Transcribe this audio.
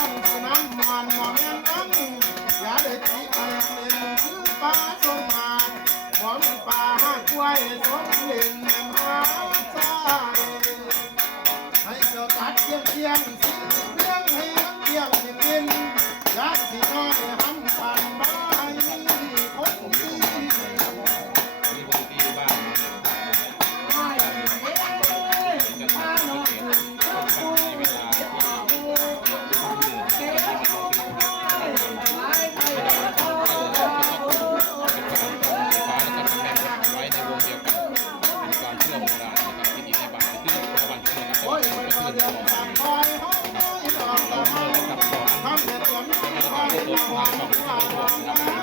านสิน้ำมันหมอแม่น้ำอย่าได้ตีอะไรเล่นคือปลาสมมาหอมปลาห้ากล้วยสมเล่นหาใจให้เจ้าตัดเที่ยงสิเลี้ยงให้มันเที่ยงกินอยากสิน้อยหันผ่านมาคนดีมีคนที่บ้านทำเด็ดเหมือนทำเด็ดหวาน